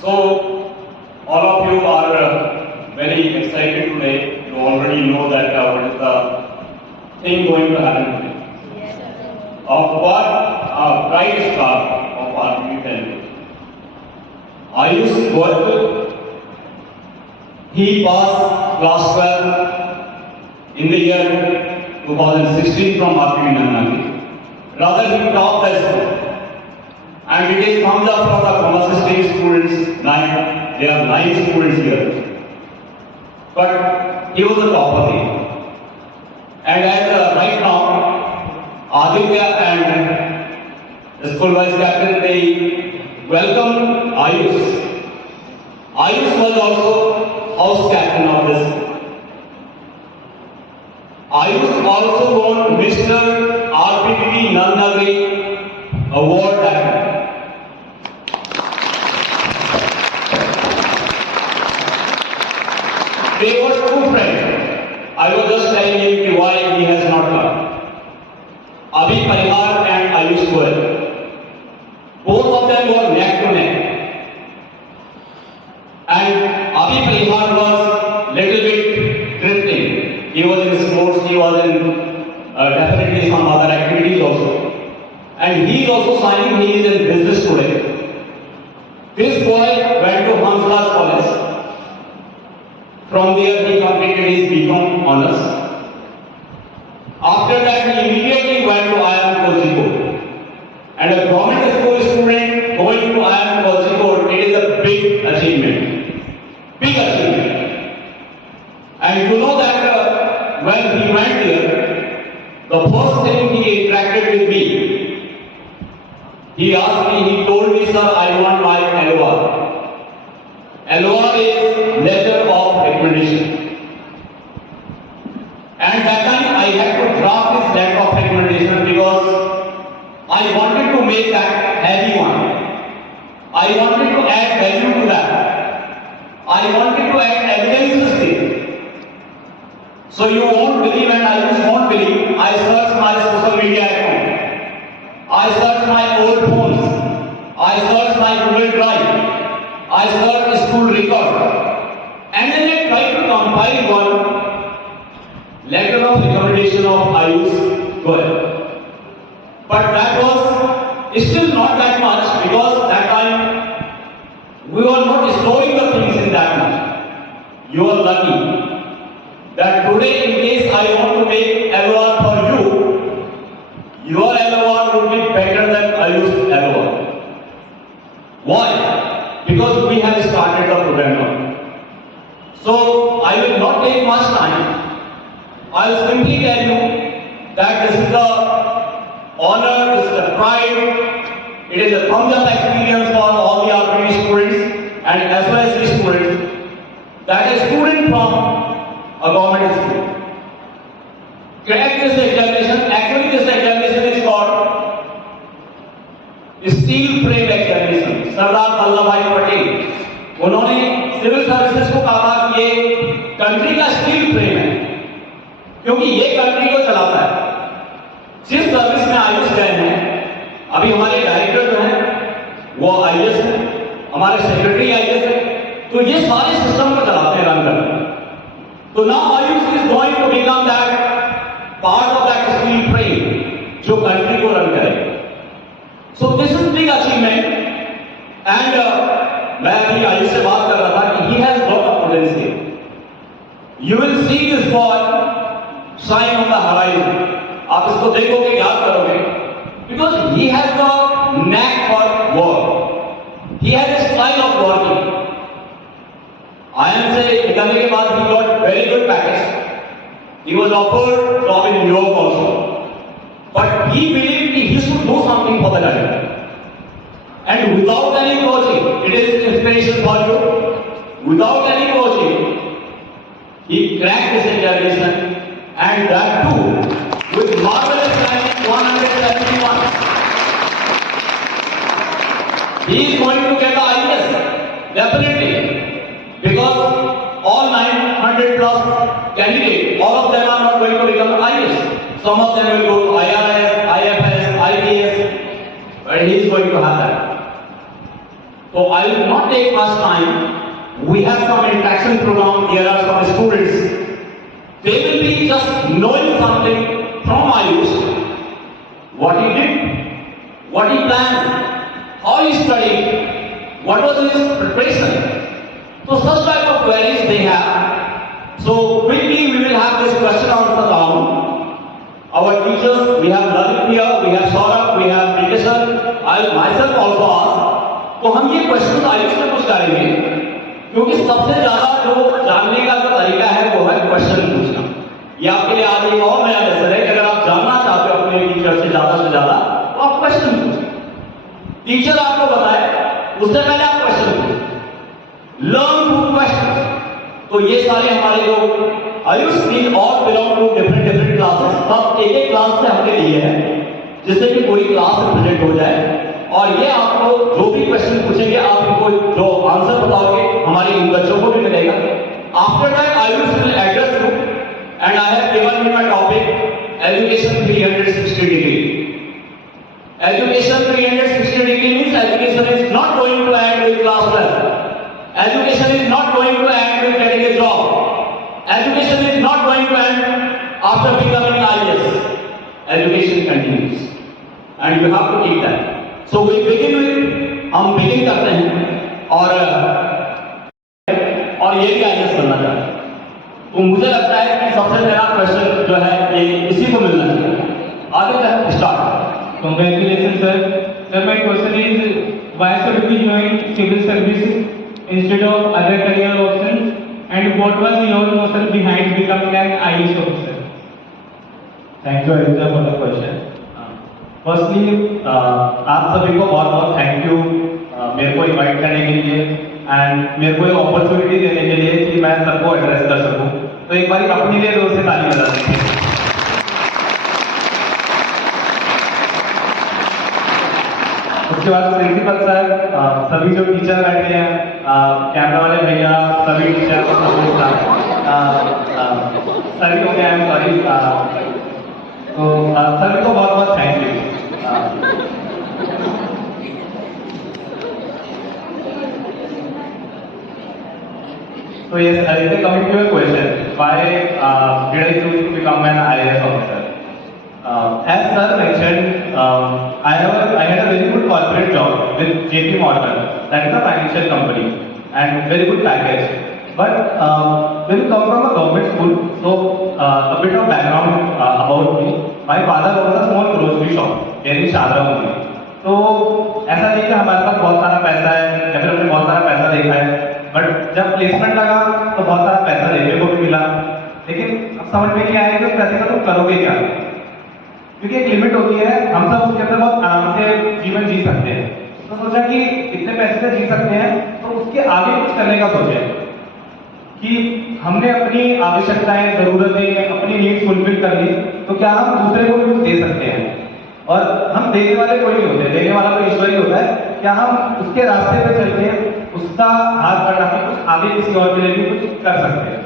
So, all of you are very excited today. You already know that what is the thing going to happen today. Of what bright star of our community. Ayush Goyal, he passed class 12 in the year 2016 from RPV Nannagi. Rather, he topped the school. And it is thumbs up for the commerce stream students. There are 9 students here. But he was the topper here. And as right now, Aditya and the school vice captain, they welcome Ayush. Ayush was also house captain of this school. Ayush also won Mr. RPV Nannagi award that year. They were two friends. I was just telling you why he has not come. Abhi Parihar and Ayush Goyal. Both of them were neck to neck. And Abhi Parihar was little bit drifting. He was in sports, he was in definitely some other activities also. And he is also signing, he is in business today. This boy went to Hansraj College. From there he completed his BCom honors. After that he immediately went to IIM Kozhikode. And a government school student going to IIM Kozhikode, it is a big achievement. Big achievement. And you know that when he went there, the first thing he interacted with me, he asked me, he told me, sir, I want my LOR. LOR is letter of recommendation. And that time I had to draft this letter of recommendation because I wanted to make that heavy one. I wanted to add value to that. I wanted to add evidences there. So you won't believe and I just won't believe. I searched my social media account. I searched my old phones. I searched my Google Drive. I searched school record. And then I tried to compile one letter of recommendation of Ayush Goyal. But that was still not that much because that time we were not storing the things in that much. You are lucky that today in case I want to make LOR for you, your LOR would be better than Ayush's LOR. Why? Because we have started the program now. So I will not take much time. I will simply tell you that this is the honor, this is the pride, it is a thumbs up experience for all the RPV students and as well as the students that a student from a government school cracked this examination. Actually this examination is called steel frame examination. Sardar Vallabh भाई पटेल उन्होंने civil services को कहा कि ये country का steel frame है क्योंकि ये कंट्री को चलाता है। जिस सर्विस में आयुष गए हैं, अभी हमारे डायरेक्टर जो हैं वो आईएएस है, हमारे सेक्रेटरी आईएएस है, तो ये सारे सिस्टम को चलाते हैं, रन करते हैं। तो now Ayush is going to become that part of that steel frame जो कंट्री को रन करेगा। So this is big achievement and मैं अभी आयुष से बात कर रहा था कि he has lot of potential. You will see this boy shine on the horizon. आप इसको देखोगे, याद करोगे, because he has the knack for work, he has a style of working. IIM से निकलने के बाद he got very good package. He was offered job in New York also, but he believed that he should do something for the country. And without any coaching, it is inspiration for you. Without any coaching, he cracked this examination, and that too with marvelous ranking 171. He is going to get the IAS definitely. Because all 900 plus candidates, all of them are not going to become IAS. Some of them will go to IRS, IFS, IPS, but he is going to have that. So I will not take much time. We have some interaction program. There are some students. They will be just knowing something from Ayush. What he did, what he planned, how he studied, what was his preparation. So such type of queries they have. So quickly we will have this question answer round. Our teachers, we have Lalit here, we have Saurabh, we have Pritesh, I will myself also ask. तो हम ये question Ayush से पूछ करेंगे क्योंकि सबसे ज्यादा जो जानने का जो तरीका है वो है क्वेश्चन पूछना। ये आपके लिए आज एक और नया लेसन है कि अगर आप जानना चाहते हो अपने टीचर से ज्यादा तो आप क्वेश्चन पूछें। टीचर आपको बताए उससे पहले आप क्वेश्चन पूछें। Learn through question. तो ये सारे हमारे जो आयुष टीम और बिलोंग टू डिफरेंट क्लासेस, सब एक क्लास से हमने लिए हैं जिससे कि पूरी क्लास रिप्रेजेंट हो जाए। और ये आपको जो भी क्वेश्चन पूछेंगे आप इनको जो आंसर बताओगे हमारे इन बच्चों को भी मिलेगा। After that Ayush will address you and I have given you my topic education 360 degree. Education 360 degree means education is not going to end with class 12। Education is not going to end with getting a job. Education is not going to end after becoming IAS। Education continues and you have to keep that. So we begin with, हम begin करते हैं और ये भी IAS बनना चाहते हैं। तो मुझे लगता है कि सबसे पहला क्वेश्चन जो है ये इसी को मिलना चाहिए। आगे तक start. Congratulations, sir. Sir, my question is, why should we join civil service instead of other career options? And what was your motion behind becoming an IAS officer? Thank you, Arijita, for the question. Firstly आप सभी को बहुत बहुत thank you मेरे को invite करने के लिए एंड मेरे को एक अपॉर्चुनिटी देने के लिए कि मैं सबको एड्रेस कर सकूं। तो एक बार अपने लिए जोर से ताली बजा दीजिए। उसके बाद प्रिंसिपल सर, सभी जो टीचर बैठे हैं, कैमरा वाले भैया, सभी टीचर सभी को क्या है सॉरी, तो सभी को बहुत बहुत thank you. So yes, coming to your question, why did I choose to become an IAS officer? As sir mentioned, I had a very good corporate job with JP Morgan. That is a financial company and very good package. But when you come from a government school, so a bit of background about me. My father owns a small grocery shop here in Shadram only. तो ऐसा नहीं कि हमारे पास बहुत सारा पैसा है या फिर हमने बहुत सारा पैसा देखा है, बट जब प्लेसमेंट लगा तो बहुत सारा पैसा देखने को भी मिला, लेकिन अब समझ में नहीं आया कि उस पैसे का तुम करोगे क्या, क्योंकि एक लिमिट होती है। हम सब उसके अंदर बहुत आराम से जीवन जी सकते हैं। तो सोचा कि इतने पैसे से जी सकते हैं तो उसके आगे कुछ करने का सोचे कि हमने अपनी आवश्यकताएं, जरूरतें, अपनी नीड्स फुलफिल कर ली, तो क्या हम दूसरे को भी कुछ दे सकते हैं। और हम देने वाले कोई नहीं होते, देने वाला तो ईश्वर ही होता है। क्या हम उसके रास्ते पे चल के उसका हाथ बढ़ा के कुछ आगे किसी और के लिए भी कुछ कर सकते हैं।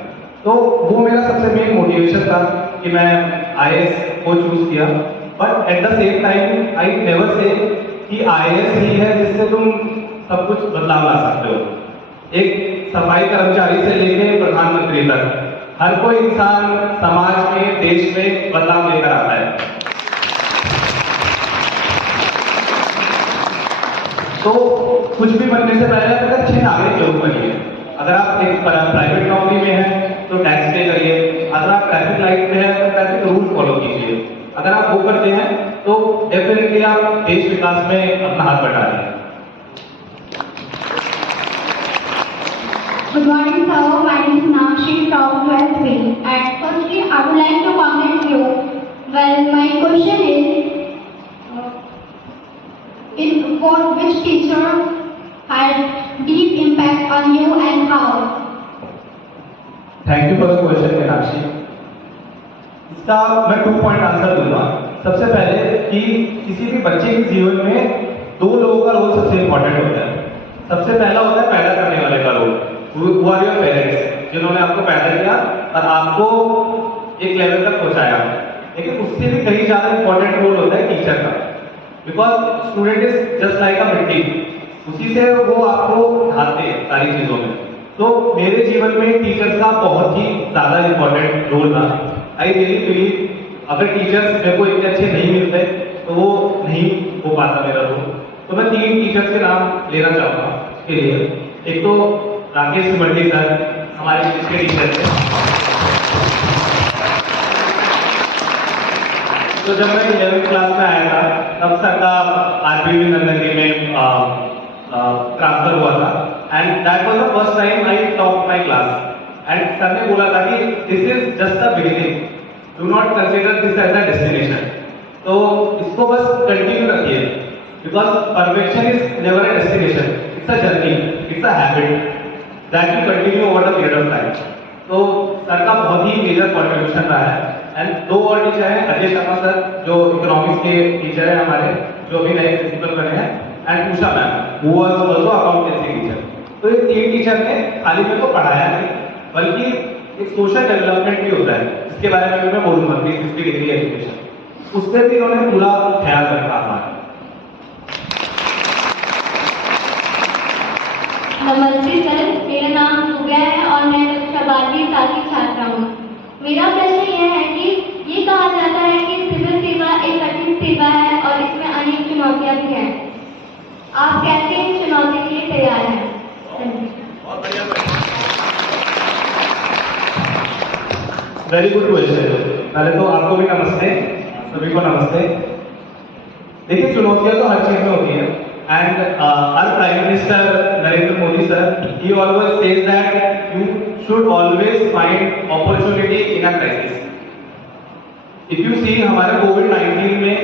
तो वो मेरा सबसे मेन मोटिवेशन था कि मैं IAS को चूज किया। But at the same time I never say कि IAS ही है जिससे तुम सब कुछ बदलाव ला सकते हो। एक सफाई कर्मचारी से लेके प्रधानमंत्री तक हर कोई इंसान समाज में, देश में बदलाव लेकर आता है। तो कुछ भी बनने से पहले आप एक अच्छे नागरिक जरूर बनिए। अगर आप एक प्राइवेट नौकरी में हैं तो टैक्स पे करिए, अगर आप ट्रैफिक लाइट पे हैं तो ट्रैफिक रूल फॉलो कीजिए। अगर आप वो करते हैं तो डेफिनेटली आप देश विकास में अपना हाथ बढ़ा रहे हैं। Good morning, sir. My name is Nakshi from 12th B. At firstly, I would like to comment you. Well, my question is, which teacher had deep impact on you and how? Thank you for the question Meenakshi. इसका मैं 2 point answer दूंगा। सबसे पहले कि किसी भी बच्चे के जीवन में 2 लोगों का रोल सबसे इंपॉर्टेंट होता है। सबसे पहला होता है पैदा करने वाले का रोल, वो आर योर पेरेंट्स, जिन्होंने आपको पैदा किया और आपको एक लेवल तक पहुंचाया। लेकिन उससे भी कहीं ज्यादा इंपॉर्टेंट रोल होता है टीचर का, because student is just like अ मिट्टी। उसी से वो आपको ढालते हैं सारी चीजों में। तो मेरे जीवन में टीचर्स का बहुत ही ज्यादा इंपॉर्टेंट रोल रहा। आई रियली बिलीव अगर टीचर्स मेरे को इतने अच्छे नहीं मिलते तो वो नहीं हो पाता मेरा रोल। तो मैं 3 टीचर्स के नाम लेना चाहूँगा इसके लिए। एक तो राकेश मंडी सर, हमारे फिजिक्स के टीचर थे। तो जब मैं 11th क्लास में आया था तब सर का आरबीवी नंदनगी में ट्रांसफर हुआ था and that was the first time I top my class and sir ने बोला था कि this is just the beginning, do not consider this as a destination. तो इसको बस कंटिन्यू रखिए because perfection is never a destination, it's a journey, it's a habit that will continue over the period of time. तो sir का बहुत ही major contribution रहा है and 2 और टीचर हैं, अजय शर्मा सर जो इकोनॉमिक्स के टीचर हैं हमारे, जो अभी नए प्रिंसिपल बने हैं, and Usha ma'am who was also accountancy teacher. तो ये 3 टीचर ने खाली मेरे को पढ़ाया नहीं बल्कि एक सोशल डेवलपमेंट भी होता है, इसके बारे में भी मैं बोलूंगा 360 डिग्री एजुकेशन, उससे भी उन्होंने पूरा ख्याल रखा हमारा। नमस्ते सर, मेरा नाम सूर्या है और मैं कक्षा 12वीं साल की छात्रा हूँ। मेरा प्रश्न यह है कि ये कहा जाता है कि सिविल सेवा एक कठिन सेवा है और इसमें अनेक चुनौतियां भी हैं। आप कैसे इन चुनौतियों के लिए तैयार हैं? Very good question. पहले तो आपको भी नमस्ते, सभी को नमस्ते। देखिए चुनौतियां तो हर चीज में होती है and our Prime Minister Narendra Modi sir, he always says that you should always find opportunity in a crisis. If you see हमारे कोविड-19 में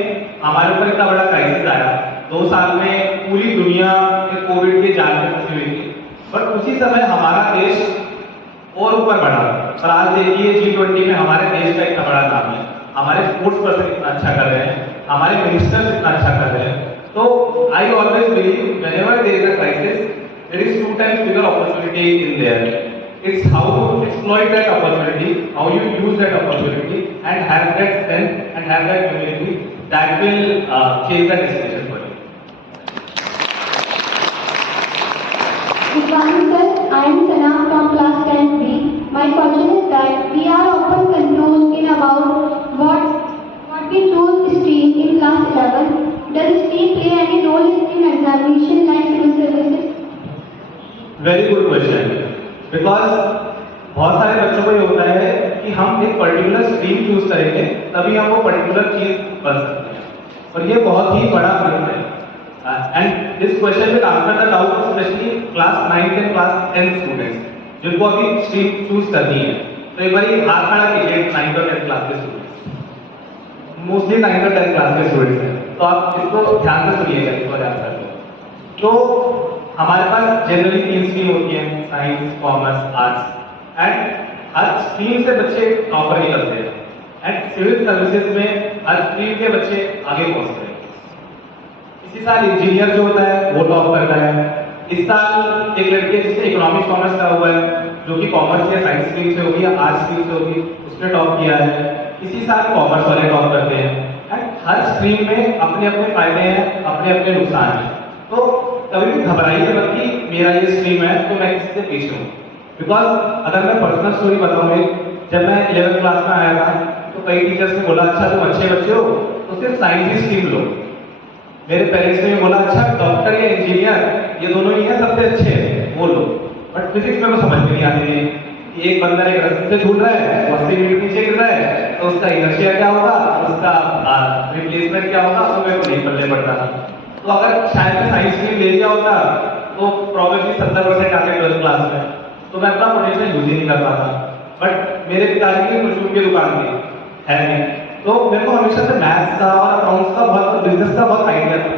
हमारे ऊपर इतना बड़ा क्राइसिस आया, 2 साल में पूरी दुनिया में कोविड के जाल में फंसी हुई थी, बट उसी समय हमारा देश और ऊपर बढ़ा। और आज देखिए G20 में हमारे देश का इतना बड़ा नाम है, हमारे स्पोर्ट्स पर्सन इतना अच्छा कर रहे हैं, हमारे मिनिस्टर्स इतना अच्छा कर रहे हैं। So I always believe whenever there is a crisis, there is 2 times bigger opportunity in there. It's how to exploit that opportunity, how you use that opportunity, and have that strength and have that humility that will change the destination for you. Good morning sir, I am Sana from class 10B. My question is that we are often confused in about what we choose stream in class 11. Does stream play any role in examination like civil services? Very good question. Because बहुत सारे बच्चों को ये होता है कि हम एक पर्टिकुलर स्ट्रीम चूज करेंगे तभी हम वो पर्टिकुलर चीज बन सकते हैं, और ये बहुत ही बड़ा मिथ है। And this question will answer the doubt specially class 9th and class 10th students जिनको अभी स्ट्रीम चूज करनी है। तो एक बार हाथ खड़ा कीजिए 9th और 10th क्लास के स्टूडेंट्स, मोस्टली 9th और 10th क्लास के स्टूडेंट्स हैं, तो आप इसको ध्यान से सुनिएगा इस बार आंसर को। तो हमारे पास जनरली 3 स्ट्रीम होती हैं, science, commerce, arts, and her stream से बच्चे टॉपर निकलते हैं एंड सिविल सर्विसेज में हर स्ट्रीम के बच्चे आगे पहुंचते हैं। इसी साल इंजीनियर जो होता है वो टॉप करता है। इस साल एक लड़के जिसने इकोनॉमिक्स कॉमर्स का हुआ है, जो कि कॉमर्स या साइंस स्ट्रीम से होगी या आर्ट्स स्ट्रीम से होगी, उसने टॉप किया है। इसी साल कॉमर्स वाले टॉप करते हैं एंड हर स्ट्रीम में अपने अपने फायदे हैं, अपने अपने नुकसान हैं। तो कभी भी घबराइए मत कि मेरा ये स्ट्रीम है तो मैं इससे पीछे हूँ। बिकॉज अगर मैं पर्सनल स्टोरी बताऊँ, जब मैं 11th क्लास में आया था तो कई टीचर्स ने बोला अच्छा तुम अच्छे बच्चे हो तो सिर्फ साइंस ही स्ट्रीम लो। मेरे पेरेंट्स ने बोला अच्छा डॉक्टर या इंजीनियर ये दोनों ही हैं सबसे अच्छे वो लो। बट फिजिक्स में तो समझ में नहीं आती थी, एक बंदा एक रस्ते से छूट रहा है, 80 मीटर नीचे गिर रहा है, तो उसका इनर्शिया क्या होगा, उसका रिप्लेसमेंट क्या होगा, तो मेरे को नहीं पल्ले पड़ता था। तो अगर शायद मैं साइंस स्ट्रीम ले लिया होता तो प्रॉब्लम 70% आते 12th क्लास में, तो मैं अपना पोटेंशियल यूज ही नहीं कर पाता। बट मेरे पिताजी की परचून की दुकान थी है नहीं, तो मेरे को हमेशा से मैथ्स का और अकाउंट्स का बहुत, बिजनेस का बहुत आइडिया था।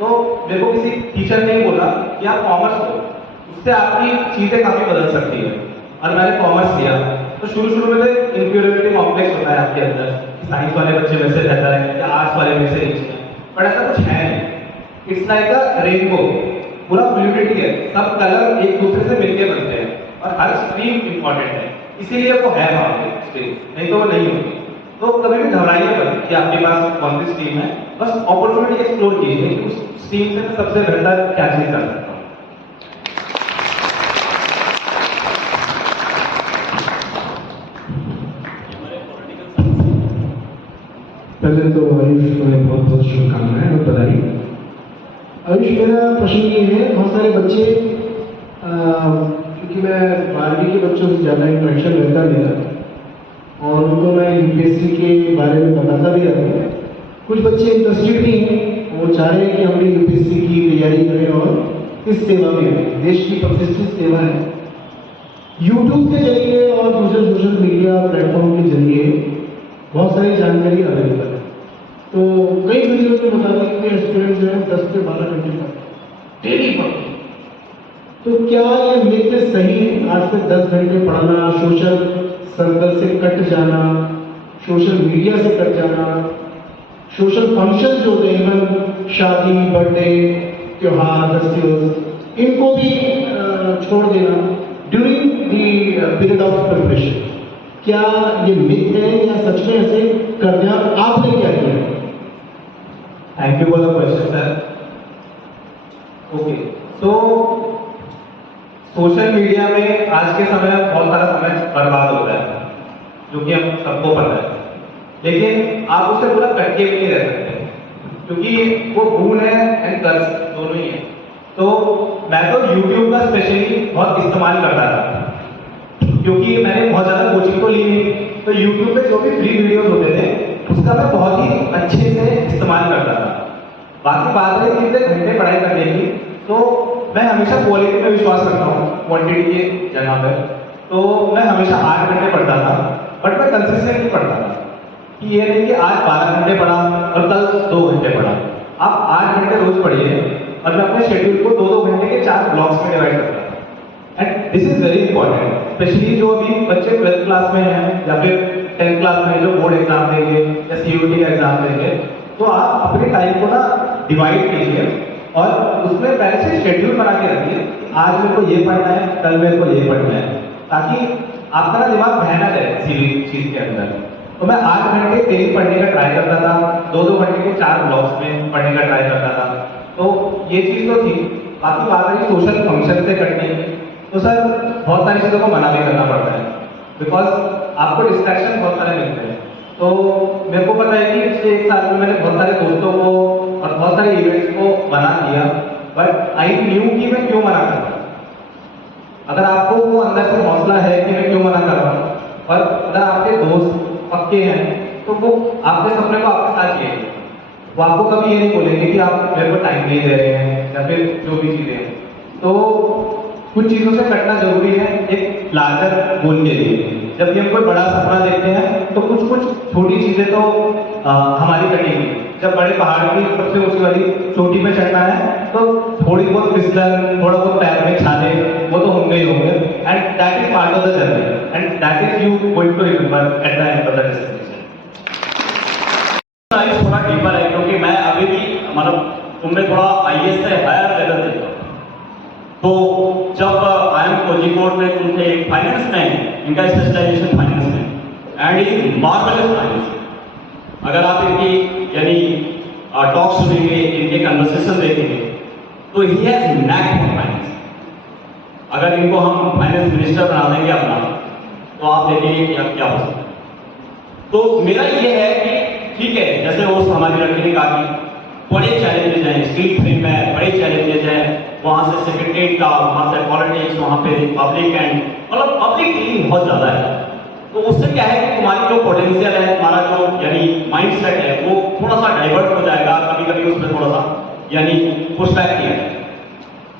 तो मेरे को किसी टीचर ने बोला कि आप कॉमर्स लो, उससे आपकी चीजें काफी बदल सकती है, और मैंने कॉमर्स लिया। तो शुरू में तो इंफीरियरिटी कॉम्प्लेक्स होता है आपके अंदर, साइंस वाले बच्चे वैसे रहता है या आर्ट्स वाले वैसे नीचे हैं, बट ऐसा कुछ है नहीं। इट्स लाइक अ रेनबो, पूरा फ्लूइडिटी है, सब कलर एक दूसरे से मिलके बनते हैं और हर स्ट्रीम इंपॉर्टेंट है, इसीलिए वो है वहां पे स्ट्रीम, नहीं तो वो नहीं होती। तो कभी भी घबराइए मत कि आपके पास कौन सी स्ट्रीम है, बस अपॉर्चुनिटी एक्सप्लोर कीजिए कि उस स्ट्रीम से मैं सबसे बेहतर क्या चीज़ कर सकता हूँ। पहले तो आयुष को बहुत बहुत शुभकामनाएं और बधाई। आयुष, मेरा प्रश्न ये है, बहुत सारे बच्चे क्योंकि मैं 12वीं के बच्चों से ज़्यादा इंटरेक्शन रहता मेरा और उनको मैं यूपीएससी के बारे में बताता भी रहता हूँ। कुछ बच्चे इंटरेस्टेड भी हैं, वो चाह रहे हैं कि हम भी यूपीएससी की तैयारी करें और इस सेवा में रहें। देश की प्रतिष्ठित सेवा है। यूट्यूब के जरिए और दूसरे सोशल मीडिया प्लेटफॉर्म के जरिए बहुत सारी जानकारी अवेलेबल है। तो कई वीडियोज में बताते हैं कि स्टूडेंट जो है 10 से 12 घंटे तक डेली पढ़ते हैं। तो क्या ये मिथ सही है? 8 से 10 घंटे पढ़ना, सोशल सर्कल से कट जाना, सोशल मीडिया से कट जाना, सोशल फंक्शन जो होते हैं, इवन शादी, बर्थडे, त्योहार, फेस्टिवल्स, इनको भी छोड़ देना during the period of preparation, क्या ये मिथ है या सच में ऐसे करते हैं? आपने क्या किया? Thank you for the question sir. Okay, तो सोशल मीडिया में आज के समय में बहुत सारा समय बर्बाद होता है, जो कि हम सबको पता है, लेकिन आप उससे पूरा कटके भी नहीं रह सकते, क्योंकि वो गुण है एंड कर्ज दोनों ही है। तो मैं तो YouTube का स्पेशली बहुत इस्तेमाल करता था, क्योंकि मैंने बहुत ज़्यादा कोचिंग तो ली नहीं, तो YouTube पे जो भी फ्री वीडियोस होते थे उसका मैं बहुत ही अच्छे से इस्तेमाल करता था। बाकी बात रही कितने घंटे पढ़ाई करने की, तो मैं हमेशा क्वालिटी में विश्वास रखता हूँ क्वांटिटी के जगह पर। तो मैं हमेशा 8 घंटे पढ़ता था, बट मैं कंसिस्टेंटली पढ़ता था कि ये नहीं कि आज 12 घंटे पढ़ा और कल 2 घंटे पढ़ा। आप 8 घंटे रोज पढ़िए, और मैं अपने शेड्यूल को 2-2 घंटे के 4 ब्लॉक्स में डिवाइड करता था। And this is very important, specially जो अभी बच्चे 12th क्लास में हैं या फिर 10th क्लास में जो बोर्ड एग्जाम देंगे या सीयूटी का एग्जाम देंगे, तो आप अपने टाइम को ना डिवाइड कीजिए और उसमें पहले से शेड्यूल बना के रखिए। आज मेरे को ये पढ़ना है, कल मेरे को ये पढ़ना है, ताकि आपका ना दिमाग बह ना जाए किसी भी चीज़ के अंदर। तो मैं 8 घंटे डेली पढ़ने का ट्राई करता था, 2-2 घंटे के 4 ब्लॉक्स में पढ़ने का ट्राई करता था। तो ये चीज़ तो थी। बाकी बात रही सोशल फंक्शन से कटने की, तो सर बहुत सारी चीज़ों को मना भी करना पड़ता है, बिकॉज आपको डिस्ट्रैक्शन बहुत सारे मिलते हैं। तो मेरे को पता है कि पिछले 1 साल में मैंने बहुत सारे दोस्तों को और बहुत सारे इवेंट्स को मना किया, बट आई न्यू कि मैं क्यों मना कर रहा हूँ। अगर आपको वो अंदर से हौसला है कि मैं क्यों मना कर रहा हूँ, और अगर आपके दोस्त पक्के हैं, तो वो आपके सपने को आपके साथ जिएंगे। वो आपको कभी ये नहीं बोलेंगे कि आप मेरे को टाइम नहीं दे रहे हैं या फिर जो भी चीज़ें हैं। तो कुछ चीज़ों से कटना जरूरी है एक लार्जर गोल के लिए। जब भी हम कोई बड़ा सपना देखते हैं तो कुछ कुछ छोटी चीज़ें तो हमारी कटेंगी। जब बड़े पहाड़ की सबसे ऊंची वाली चोटी पे चढ़ना है तो थोड़ी बहुत फिसलन, थोड़ा बहुत पैर में छाले वो तो होंगे ही होंगे, and that is part of the journey, and that is you going to remember at the end of the destination. थोड़ा डीपर है, क्योंकि मैं अभी भी मतलब तुमने थोड़ा आईएएस से हायर लेवल देखा। तो जब आई एम कोझिकोड में तुम थे फाइनेंस में, इनका स्पेशलाइजेशन फाइनेंस में, एंड इज मार्वेलस फाइनेंस। अगर आप इनकी यानी टॉक सुनेंगे, इनके कन्वर्सेशन देखेंगे, तो he has knack for finance. अगर इनको हम फाइनेंस मिनिस्टर बना देंगे अपना, तो आप देखेंगे कि अब क्या हो सकता है। तो मेरा ये है कि ठीक है, जैसे वो हमारी लड़की ने कहा कि बड़े चैलेंजेस हैं, स्टील फिल्म में बड़े चैलेंजेस हैं, वहाँ से सेक्रेटरीट का, वहाँ से पॉलिटिक्स, वहाँ पे पब्लिक एंड मतलब पब्लिक डीलिंग बहुत ज़्यादा है। तो उससे क्या है कि तुम्हारी जो पोटेंशियल है, तुम्हारा जो यानी माइंड सेट है, वो थोड़ा सा डाइवर्ट हो जाएगा, कभी कभी उसमें थोड़ा सा यानी पुशबैक किया जाए।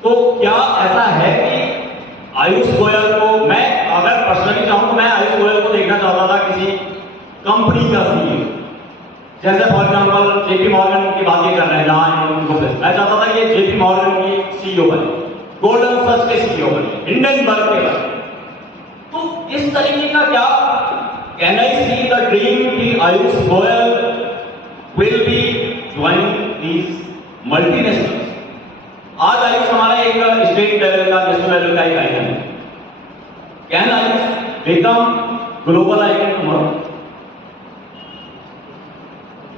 तो क्या ऐसा है कि आयुष गोयल को, मैं अगर पर्सनली चाहूँ तो मैं आयुष गोयल को देखना चाहता था किसी कंपनी का सीईओ, जैसे फॉर एग्जाम्पल जेपी मॉर्गन की बातें कर रहे हैं, जहां उनको मैं चाहता था कि जेपी मॉर्गन की सीईओ बने, गोल्डन सर्च के सीईओ बने, हिंडनबर्ग के बने। तो इस तरीके का क्या can I see the dream कि Ayush Goyal will be joining these multinationals. आज आयुष हमारा एक स्टेट लेवल का, नेशनल लेवल का एक आइकन है। Can Ayush become global icon tomorrow?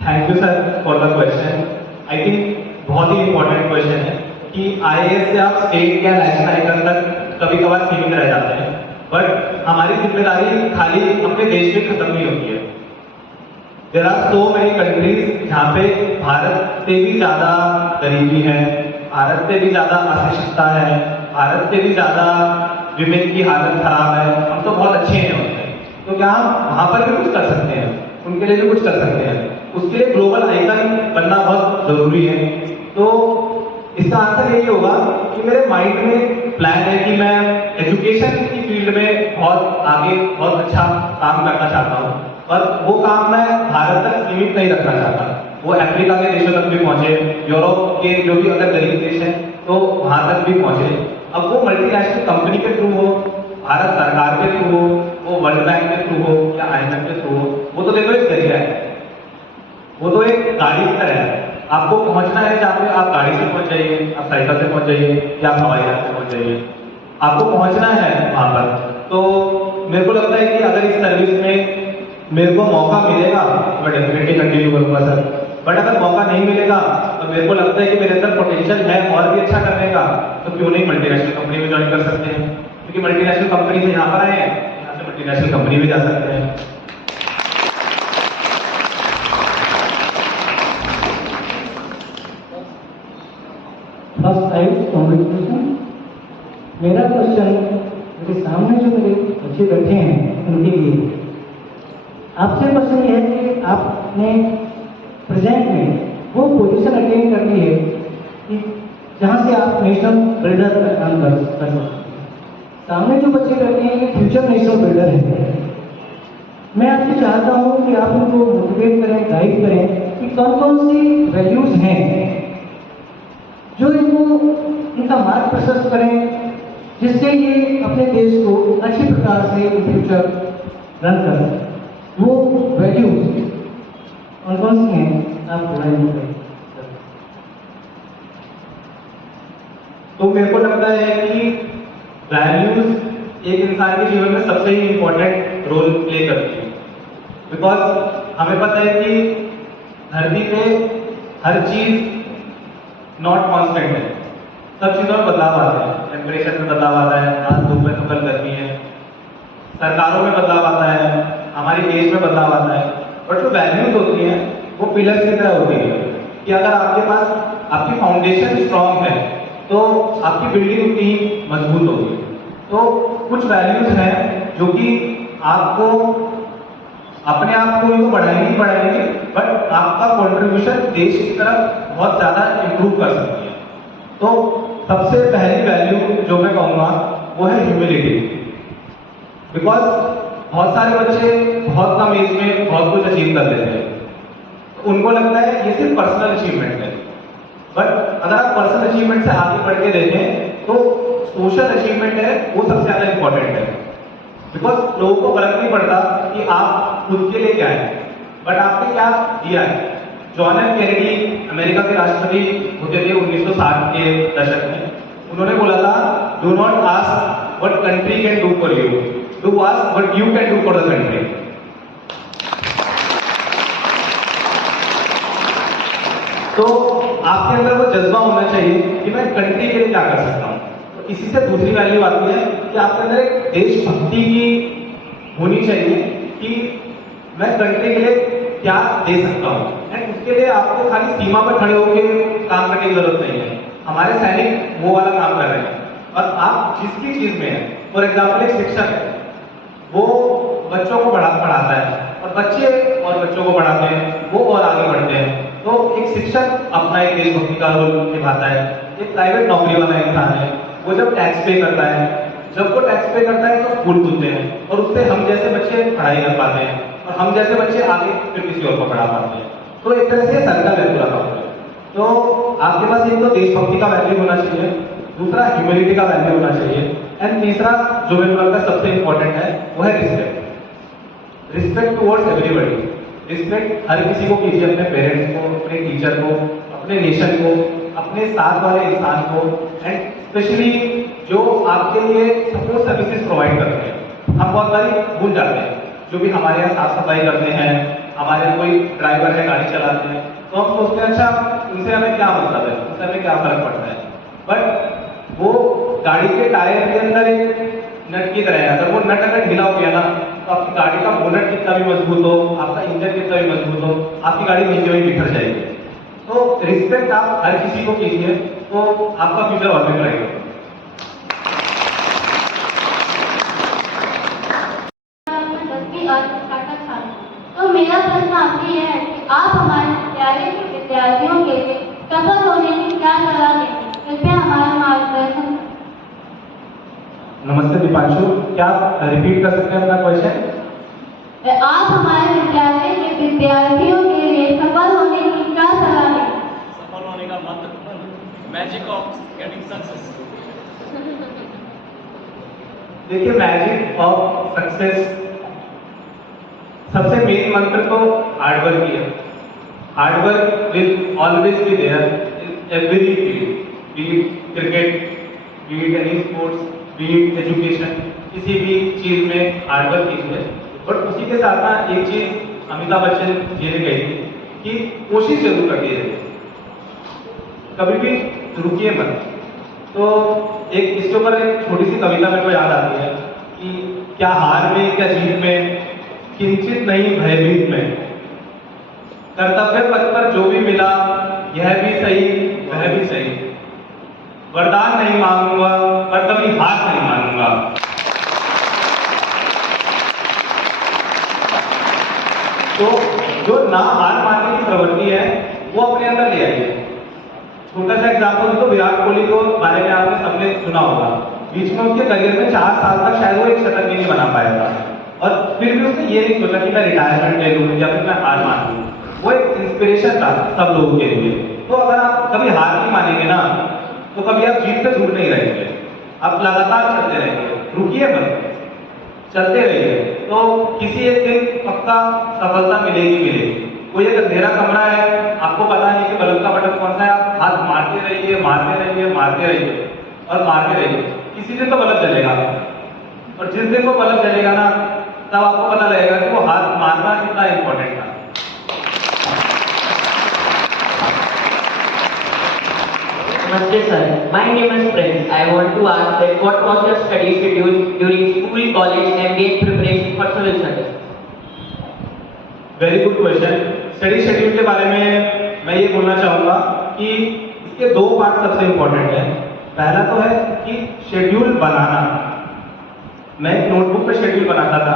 Thank you sir for the question. IAS से आप स्टेट या नेशनल आइकन तक कभी कभार सीमित रह जाते हैं, बट हमारी जिम्मेदारी खाली अपने देश में खत्म नहीं होती है। There are so many countries जहाँ पे भारत से भी ज्यादा गरीबी है, भारत से भी ज्यादा अशिक्षितता है, भारत से भी ज्यादा विमेन की हालत खराब है। हम तो बहुत अच्छे हैं उनसे, तो क्या हम वहाँ पर भी कुछ कर सकते हैं, उनके लिए भी कुछ कर सकते हैं? उसके लिए ग्लोबल आइकन बनना बहुत जरूरी है। तो इसका आंसर यही होगा कि मेरे माइंड में प्लान है कि मैं एजुकेशन की फील्ड में बहुत आगे बहुत अच्छा काम करना चाहता हूँ, और वो काम मैं भारत तक सीमित नहीं रखना चाहता, वो अफ्रीका के देशों तक भी पहुंचे, यूरोप के जो भी अगर गरीब देश हैं तो वहां तक भी पहुंचे। अब वो मल्टीनेशनल कंपनी के थ्रू हो, भारत सरकार के थ्रू हो, वो वर्ल्ड बैंक के थ्रू हो या IMF के थ्रू हो, वो तो देखो एक जरिया है, वो तो एक गाड़ी की तरह है। आपको पहुंचना है जहाँ पे आप गाड़ी से पहुंच जाइए, आप साइकिल से पहुंच जाइए या आप हवाई जहाज से पहुंच जाइए, आपको पहुंचना है वहां पर। तो मेरे को लगता है कि अगर इस सर्विस में मेरे को मौका मिलेगा तो मैं डेफिनेटली कंटिन्यू करूंगा सर, बट अगर मौका नहीं मिलेगा तो मेरे को लगता है कि मेरे अंदर पोटेंशियल है और भी अच्छा करने का, तो क्यों नहीं मल्टीनेशनल कंपनी में ज्वाइन कर सकते हैं, क्योंकि मल्टीनेशनल कंपनी से यहाँ पर आए हैं, यहाँ से मल्टीनेशनल कंपनी में जा सकते हैं। First time congratulation. मेरा क्वेश्चन मेरे सामने जो मेरे बच्चे बैठे हैं उनके लिए आपसे क्वेश्चन ये है कि आपने प्रेजेंट में वो पोजीशन अटेन कर ली है कि जहाँ से आप नेशनल बिल्डर का काम कर सकते हैं। सामने जो बच्चे बैठे हैं ये फ्यूचर नेशनल बिल्डर हैं। मैं आपसे चाहता हूँ कि आप उनको मोटिवेट करें, गाइड करें कि कौन कौन सी वैल्यूज हैं जो इनको इनका मार्ग प्रशस्त करें, जिससे ये अपने देश को अच्छी प्रकार से फ्यूचर रन कर सकें। वो वैल्यूज कौन कौन सी हैं आप बताइए। तो मेरे को लगता है कि वैल्यूज एक इंसान के जीवन में सबसे ही इम्पोर्टेंट रोल प्ले करती है, बिकॉज हमें पता है कि धरती पे हर चीज नॉट कॉन्स्टेंट है, सब चीजों में बदलाव आता है। टेम्परेचर में बदलाव आता है, आज धूप है तो कल गर्मी है, सरकारों में बदलाव आता है, हमारी देश में बदलाव आता है। बट जो वैल्यूज होती हैं वो पिलर्स की तरह होती है कि अगर आपके पास आपकी फाउंडेशन स्ट्रांग है तो आपकी बिल्डिंग उतनी ही मजबूत होगी। तो कुछ वैल्यूज हैं जो कि आपको अपने आप को तो बढ़ाएंगे, बट आपका कंट्रीब्यूशन देश की तरफ बहुत ज्यादा इंप्रूव कर सकती है। तो सबसे पहली वैल्यू जो मैं कहूँगा वो है ह्यूमिलिटी, बिकॉज बहुत सारे बच्चे बहुत कम एज में बहुत कुछ अचीव कर लेते हैं, तो उनको लगता है ये सिर्फ पर्सनल अचीवमेंट है। बट अगर आप पर्सनल अचीवमेंट से आगे बढ़ के देखें तो सोशल अचीवमेंट है वो सबसे ज्यादा इंपॉर्टेंट है, बिकॉज लोगों को फर्क नहीं पड़ता कि आप खुद के लिए क्या है, बट आपने क्या दिया है। जॉन एफ कैनेडी अमेरिका के राष्ट्रपति होते थे 1960 के दशक में, उन्होंने बोला था do not ask what country can do for you, do ask what you can do for the country. तो आपके अंदर वो जज्बा होना चाहिए कि मैं कंट्री के लिए क्या कर सकता हूँ। तो इसी से दूसरी वैल्यू आती है कि आपके अंदर एक देशभक्ति की होनी चाहिए कि मैं कंट्री के लिए क्या दे सकता हूँ, एंड उसके लिए आपको खाली सीमा पर खड़े होकर काम करने की जरूरत नहीं है। हमारे सैनिक वो वाला काम कर रहे हैं, और आप जिस भी चीज में है, फॉर एग्जाम्पल एक शिक्षक है, वो बच्चों को पढ़ाता है, और बच्चे और बच्चों को पढ़ाते हैं, वो और आगे बढ़ते हैं। तो एक शिक्षक अपना एक देशभक्ति का रोल निभाता है। एक प्राइवेट नौकरी वाला इंसान है, वो जब टैक्स पे करता है, जब वो टैक्स पे करता है तो स्कूल खुलते हैं, और उससे हम जैसे बच्चे पढ़ाई कर पाते हैं, और हम जैसे बच्चे आगे फिर किसी और को पढ़ा पाते हैं। तो एक तरह से सर्कल है पूरा का। तो आपके पास एक तो देशभक्ति का वैल्यू होना चाहिए, दूसरा ह्यूमैनिटी का वैल्यू होना चाहिए, एंड तीसरा जो मेरे को लगता है सबसे इंपॉर्टेंट है वो है respect. Respect towards everybody. Respect her किसी को कीजिए, अपने पेरेंट्स को, अपने टीचर को, अपने नेशन को, अपने साथ वाले इंसान को, एंड स्पेशली जो आपके लिए सपोर्ट सर्विसेज प्रोवाइड करते हैं। हम बहुत सारी भूल जाते हैं, जो भी हमारे यहाँ साफ सफाई करते हैं, हमारे कोई ड्राइवर है गाड़ी चलाते हैं, तो हम सोचते हैं अच्छा उनसे हमें क्या मतलब है, उनसे हमें क्या फर्क पड़ता है। बट वो गाड़ी के टायर के अंदर एक नट की तरह है, अगर वो नट अगर ढीला हो गया ना तो आपकी गाड़ी का बोनट कितना भी मजबूत हो, आपका इंजन कितना भी मजबूत हो, आपकी गाड़ी वहीं वहीं बिखर जाएगी। तो रिस्पेक्ट आप हर किसी को कीजिए, तो आपका फ्यूचर और भी ब्राइट होगा। तो मेरा प्रश्न आपसे यह है कि आप हमारे विद्यालय के विद्यार्थियों के लिए सफल होने की क्या सलाह देंगे? कृपया हमारा मार्गदर्शन करें। नमस्ते दीपांशु, क्या आप रिपीट कर सकते हैं अपना क्वेश्चन? आप हमारे विद्यालय के विद्यार्थियों के लिए सफल होने की क्या सलाह देंगे? सफल होने का मंत्र, मैजिक ऑफ गेटिंग सक्सेस। देखिए, मैजिक ऑफ सक्सेस सबसे मेन मंत्र तो हार्डवर्क ही है। Hard work will always be there in every field, be it cricket, be it any sports, be it education, किसी भी चीज में हार्डवर्क कीजिए। बट उसी के साथ ना एक चीज अमिताभ बच्चन जी ने कही थी कि कोशिश जरूर करिए, कभी भी रुकिए मत। तो एक इसके ऊपर एक छोटी सी कविता मेरे को याद आती है कि क्या हार में क्या जीत में, किंचित नहीं भयभीत में, कर्तव्य पथ पर जो भी मिला यह भी सही वह भी सही, वरदान नहीं मांगूंगा पर कभी हार नहीं मानूंगा। तो जो ना हार मानने की प्रवृत्ति है वो अपने अंदर ले आइए। छोटा सा एग्जाम्पल तो विराट कोहली को बारे में आपने सबने सुना होगा, बीच में उसके करियर में 4 साल तक शायद वो एक शतक भी नहीं बना पाया था, और फिर भी उसने ये नहीं सोचा कि मैं रिटायरमेंट ले लूँ या फिर मैं हार मान लूँ। वो एक इंस्पिरेशन था सब लोगों के लिए। तो अगर आप कभी हार नहीं मानेंगे ना तो कभी आप जीत से दूर नहीं रहेंगे, आप लगातार चलते रहेंगे, रुकिए मत, चलते रहिए। तो किसी एक दिन पक्का सफलता मिलेगी मिलेगी। कोई अगर अंधेरा कमरा है, आपको पता नहीं कि बल्ब का बटन कौन सा है, आप हाथ मारते रहिए मारते रहिए मारते रहिए और मारते रहिए, किसी दिन तो बल्ब जलेगा। और जिस दिन वो बल्ब जलेगा ना तब आपको पता लगेगा कि वो हाथ मारना कितना इंपॉर्टेंट था। Namaste sir, my name is Prince. I want to ask that what was your study schedule during school, college, MBA preparation for civil service? Very good question. Study schedule के बारे में मैं ये बोलना चाहूँगा कि इसके 2 पार्ट सबसे इम्पोर्टेंट है। पहला तो है कि शेड्यूल बनाना। मैं एक नोटबुक पे शेड्यूल बनाता था,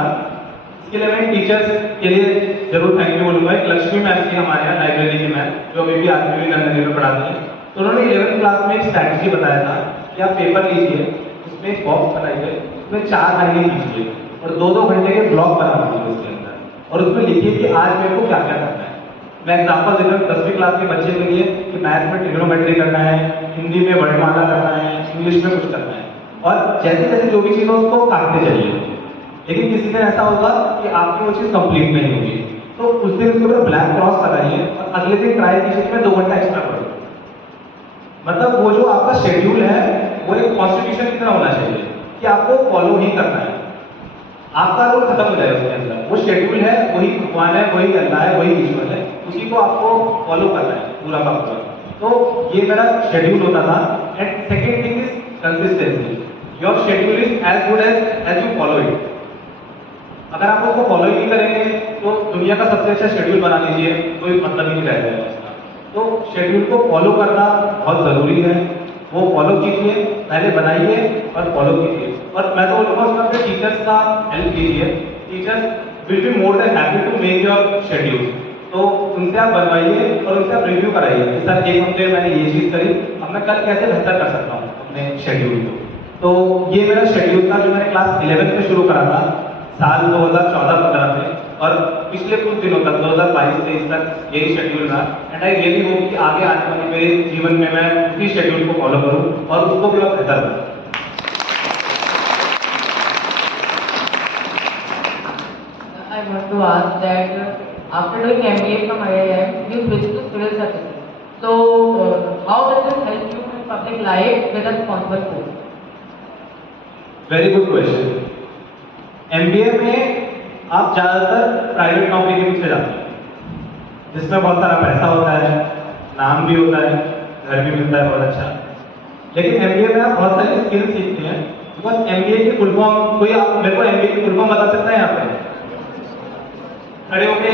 इसके लिए मैं टीचर्स के लिए जरूर थैंक यू बोलूँगा। एक लक्ष्मी मैम थी हमारे यहाँ लाइब्रेरी की मैम, जो अभी भी आज भी नंदनी में पढ़ाती हैं। तो उन्होंने 11th क्लास में एक स्ट्रैटेजी बताया था कि आप पेपर लीजिए, उसमें एक बॉक्स बनाइए, उसमें 4 लाइनें लीजिए और 2-2 घंटे के ब्लॉक बना दीजिए उसके अंदर, और उसमें लिखिए कि आज मेरे को क्या क्या करना है। मैं एग्जाम्पल दे रहा हूँ 10वीं क्लास के बच्चे के लिए कि मैथ में ट्रिग्नोमेट्री करना है, हिंदी में वर्णमाला करना है, इंग्लिश में कुछ करना है, और जैसे जैसे जो भी चीज़ हो उसको काटते चलिए। लेकिन किसी दिन ऐसा होगा कि आपकी वो चीज़ कंप्लीट नहीं होगी, तो उस दिन उसके ऊपर ब्लैक क्रॉस लगाइए और अगले दिन ट्राई कीजिए कि मैं 2 घंटा एक्स्ट्रा करूँ। मतलब वो जो आपका शेड्यूल है वो एक कॉन्स्टिट्यूशन की तरह होना चाहिए कि आपको फॉलो ही करना है। आपका रोल खत्म हो जाए उसके अंदर, वो शेड्यूल है, वही भगवान है, वही अल्लाह है, वही ईश्वर है, उसी को आपको फॉलो करना है पूरा का पूरा। तो ये मेरा शेड्यूल होता था। And second thing is consistency. Your schedule is as good as you follow it. अगर आप उसको फॉलो ही नहीं करेंगे तो दुनिया का सबसे अच्छा शेड्यूल बना लीजिए, कोई मतलब ही नहीं रह जाएगा उसका। तो शेड्यूल को फॉलो करना बहुत ज़रूरी है, वो फॉलो कीजिए, पहले बनाइए और फॉलो कीजिए। और मैं तो बोलूँगा उसमें अपने टीचर्स का हेल्प कीजिए। Teachers will be more than happy to make your schedule. तो उनसे आप बनवाइए और उनसे आप रिव्यू कराइए कि सर 1 हफ्ते मैंने ये चीज़ करी, अब मैं कल कैसे बेहतर कर सकता हूँ अपने शेड्यूल को। तो ये मेरा शेड्यूल था जो मैंने क्लास 11 में शुरू करा था साल 2014-15 में, और पिछले कुछ दिनों तक 2022-23 तक यही शेड्यूल रहा। एंड आई रियली होप कि आगे आने वाले मेरे जीवन में मैं उसी शेड्यूल को फॉलो करूँ और उसको भी और बेहतर करूँ। I want to ask that after doing MBA from IIM, you switched to civil service. So, how does this help you in public life with a responsible course? Very good question. MBA में आप ज़्यादातर private नौकरी के पीछे जाते हैं, जिसमें बहुत सारा पैसा होता है, नाम भी होता है, घर भी मिलता है बहुत अच्छा। लेकिन MBA में आप बहुत सारी स्किल सीखते हैं। बिकॉज MBA की फुल फॉर्म कोई आप मेरे को MBA की फुल फॉर्म बता सकता है यहाँ पे? खड़े होके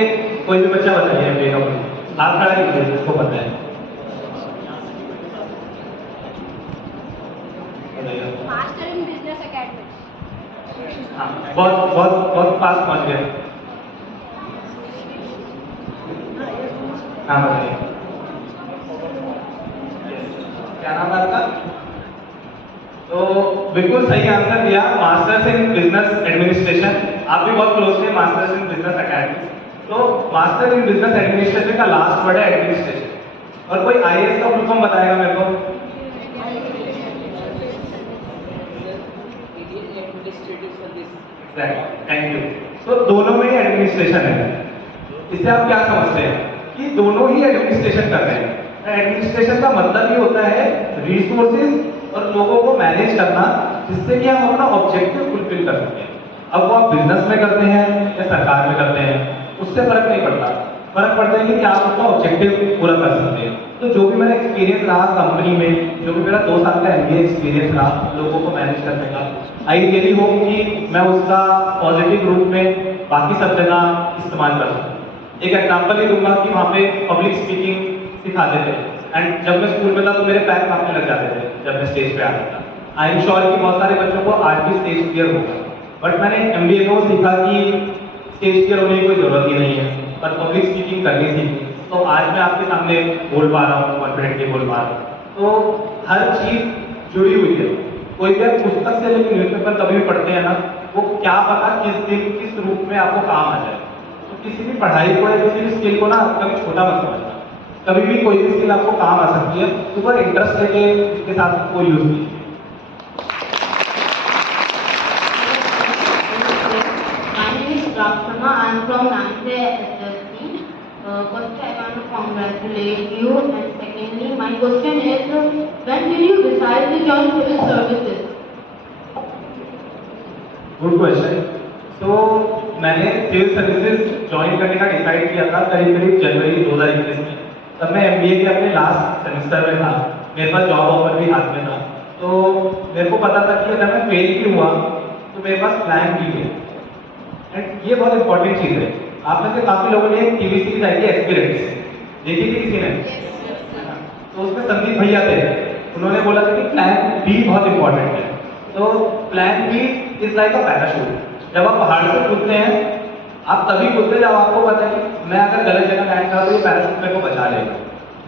कोई भी बच्चा बताइए MBA का फुल फॉर्म। आप खड़ा कीजिए जिसको पता है। Master in business academy. हाँ, बहुत बहुत बहुत पास पहुंच गए। हाँ बताइए, क्या नाम है आपका? तो बिल्कुल सही आंसर दिया, मास्टर्स इन बिजनेस एडमिनिस्ट्रेशन। आप भी बहुत क्लोज थे मास्टर्स इन बिजनेस एकेडमी। तो मास्टर इन बिजनेस एडमिनिस्ट्रेशन का लास्ट वर्ड है एडमिनिस्ट्रेशन। और कोई IAS का फुल फॉर्म बताएगा मेरे को? Thank you. तो दोनों में ही एडमिनिस्ट्रेशन है। इससे आप क्या समझते हैं कि दोनों ही एडमिनिस्ट्रेशन कर रहे हैं। एडमिनिस्ट्रेशन का मतलब ही होता है रिसोर्सेज और लोगों को मैनेज करना, जिससे कि हम अपना ऑब्जेक्टिव फुलफिल कर सकें। अब वो आप बिजनेस में करते हैं या सरकार में करते हैं, उससे फर्क नहीं पड़ता। फर्क पड़ता है कि आप अपना ऑब्जेक्टिव पूरा कर सकते हैं। तो जो भी मेरा एक्सपीरियंस रहा कंपनी में, जो भी मेरा 2 साल का MBA एक्सपीरियंस रहा लोगों को मैनेज करने का, आई रियली होप कि मैं उसका पॉजिटिव रूप में बाकी सब जगह इस्तेमाल कर सकूँ। एक एग्जांपल ही दूंगा कि वहाँ पे पब्लिक स्पीकिंग सिखाते थे, एंड जब मैं स्कूल में था तो मेरे पैर कांपने लग जाते थे जब मैं स्टेज पे आता था। आई एम श्योर कि बहुत सारे बच्चों को आज भी स्टेज फियर होगा, बट मैंने MBA में सीखा कि स्टेज फियर होने की कोई जरूरत ही नहीं है, पर पब्लिक स्पीकिंग करनी सीखी। तो आज मैं आपके सामने बोल पा रहा हूँ, कॉन्फिडेंटली बोल पा रहा हूँ। तो हर चीज जुड़ी हुई है। कोई भी आप पुस्तक से लेकर न्यूज़पेपर कभी भी पढ़ते हैं ना, वो क्या पता किस दिन किस रूप में आपको काम आ जाए। तो किसी भी पढ़ाई को या किसी भी स्किल को ना कभी छोटा मत समझना। कभी भी कोई भी स्किल आपको काम आ सकती है, तो पर इंटरेस्ट लेके उसके साथ उसको यूज कीजिए। My name is Prathama. I am from 9th SSC. First, I want to congratulate you, and secondly, my question is, when did you decide to join civil services? Good question. तो मैंने civil services join करने का decide किया था करीब करीब जनवरी 2021 में। तब मैं MBA के अपने लास्ट सेमेस्टर में था, मेरे पास जॉब ऑफर भी हाथ में था। तो मेरे को पता था कि अगर मैं फेल भी हुआ तो मेरे पास प्लान भी है। एंड ये बहुत इंपॉर्टेंट चीज़ है। आप में से काफ़ी लोगों ने एक TV सीरीज आई थी एस्पिरेंट्स, देखी थी किसी ने? तो उसमें संदीप भैया थे, उन्होंने बोला था कि प्लान बी बहुत इंपॉर्टेंट है। तो plan B is like a parachute. जब आप पहाड़ से कूदते हैं, आप तभी कूदते जब आपको पता है कि मैं अगर गलत जगह लैंड करा तो ये पैराशूट मेरे को बचा लेगा।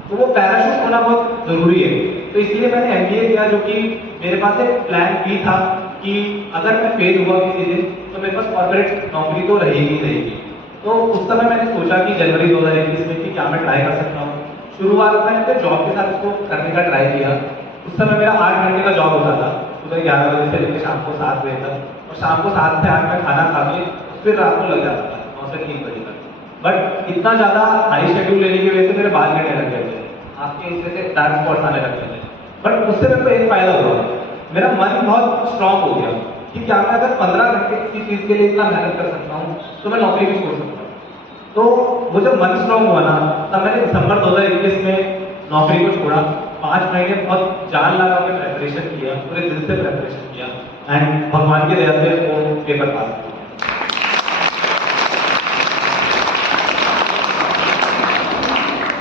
तो वो पैराशूट होना बहुत जरूरी है। तो इसलिए मैंने MBA किया, जो कि मेरे पास एक प्लान बी था कि अगर मैं फेल हुआ किसी दिन तो मेरे पास कॉर्पोरेट नौकरी तो रहेगी रहेगी। तो उस समय मैंने सोचा कि जनवरी 2021 में कि क्या मैं ट्राई कर सकता हूँ। शुरुआत में मैंने जॉब के साथ इसको करने का ट्राई किया। उस समय मेरा 8 घंटे का जॉब होता था, सुबह 11 बजे से लेकर शाम को 7 बजे तक, और शाम को 7 से 8 में खाना खा के फिर रात को लग जाता था 9 से 3 बजे तक। बट इतना ज़्यादा हाई शेड्यूल लेने की वजह से मेरे बाल गिरने लग गए थे, आपके इस वजह से डार्क स्पॉट्स आने लग गए थे। बट उससे मेरे को एक फायदा हुआ, मेरा मन बहुत स्ट्रांग हो गया कि क्या मैं अगर 15 घंटे किसी चीज़ के लिए इतना मेहनत कर सकता हूँ तो मैं नौकरी भी छोड़ सकता हूँ। तो वो जब मन स्ट्रांग हुआ ना, तब मैंने दिसंबर 2021 में नौकरी को छोड़ा। 5 महीने बहुत जान लगा के प्रेपरेशन किया, पूरे दिल से प्रेपरेशन किया, एंड भगवान की दया से वो पेपर पास किया।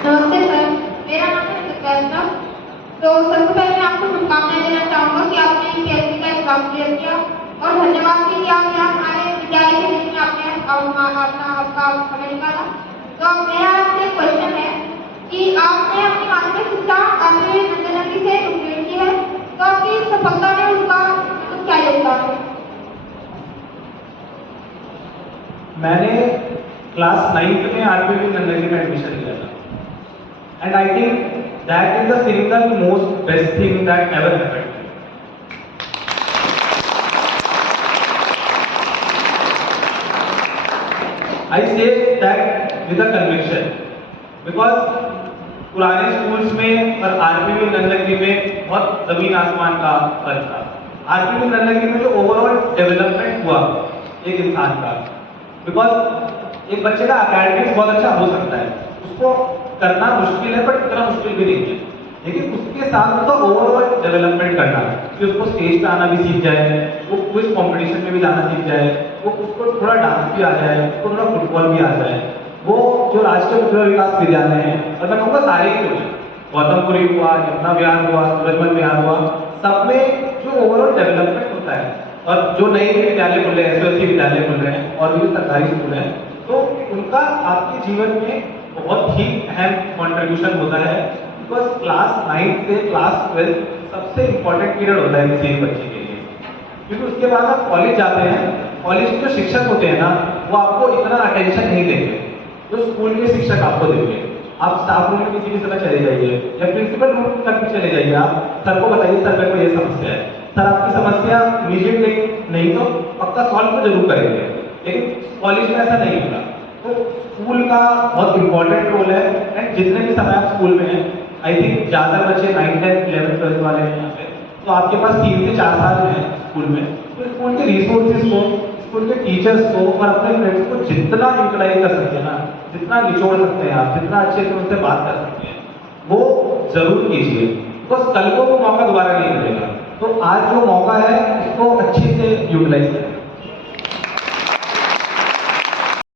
नमस्ते सर, मेरा नाम है सुकन्या। तो सबसे पहले मैं आपको शुभकामनाएं देना चाहूँगा कि आपने PSC का एग्जाम क्लियर किया, और धन्यवाद कि आप यहाँ हमारे विद्यालय के बीच में आपने आपका समय निकाला। तो मेरा आपसे क्वेश्चन है कि आपने अपनी माध्यमिक शिक्षा RPV नंदनगी से कंप्लीट की है, तो आपकी सफलता में उसका क्या योगदान है? मैंने क्लास 9th में RPV नंदनगी में एडमिशन लिया था, and I think that is the single most best thing that ever happened. I say that with a conviction, because पुराने स्कूल्स में और RPV नंदनगी में बहुत जमीन आसमान का फर्क था। RPV नंदनगी में जो ओवरऑल डेवलपमेंट हुआ एक इंसान का, बिकॉज एक बच्चे का एकेडमिक्स बहुत अच्छा हो सकता है, उसको करना मुश्किल है बट इतना मुश्किल भी नहीं है। लेकिन उसके साथ उसका ओवरऑल डेवलपमेंट करना, कि उसको स्टेज पे आना भी सीख जाए, वो क्विज कंपटीशन में भी जाना सीख जाए, वो उसको थोड़ा डांस भी आ जाए, उसको थोड़ा फुटबॉल भी आ जाए। वो जो राष्ट्रीय मुद्रा विकास विद्यालय हैं, और मैं कहूँगा सारे ही खुले, गौतमपुरी हुआ, यमुना विहार हुआ, सूरजमल विहार हुआ, सब में जो ओवरऑल डेवलपमेंट होता है, और जो नए विद्यालय खुल रहे हैं, एसओएससी विद्यालय खुल रहे हैं और भी सरकारी स्कूल हैं, तो उनका आपके जीवन में बहुत ही अहम कॉन्ट्रीब्यूशन होता है। बिकॉज क्लास 9 से क्लास 12 सबसे इम्पोर्टेंट पीरियड होता है किसी भी बच्चे के लिए, क्योंकि उसके बाद आप कॉलेज जाते हैं, कॉलेज के जो शिक्षक होते हैं ना, वो आपको इतना अटेंशन नहीं देंगे जो स्कूल के शिक्षक आपको देंगे। आप स्टाफ रूम में किसी भी समय चले जाइए या प्रिंसिपल रूम तक भी चले जाइए, आप सर को बताइए सर मेरे को ये समस्या है, सर आपकी समस्या इमीडिएटली नहीं तो पक्का सॉल्व तो जरूर करेंगे, लेकिन कॉलेज में ऐसा नहीं होगा। तो स्कूल का बहुत इंपॉर्टेंट रोल है, एंड जितने भी समय आप स्कूल में हैं, आई थिंक ज़्यादा बच्चे 9, 10, 11, 12 वाले हैं यहाँ पे, तो आपके पास 3 से 4 साल हैं स्कूल में, तो स्कूल के रिसोर्सेज को, स्कूल के टीचर्स को और अपने फ्रेंड्स को जितना यूटिलाइज कर सकते हैं ना, जितना निचोड़ सकते हैं आप, जितना अच्छे से उनसे बात कर सकते हैं, वो जरूर कीजिए। बस कल को वो मौका दोबारा नहीं मिलेगा, तो आज जो मौका है उसको अच्छे से यूटिलाइज करें।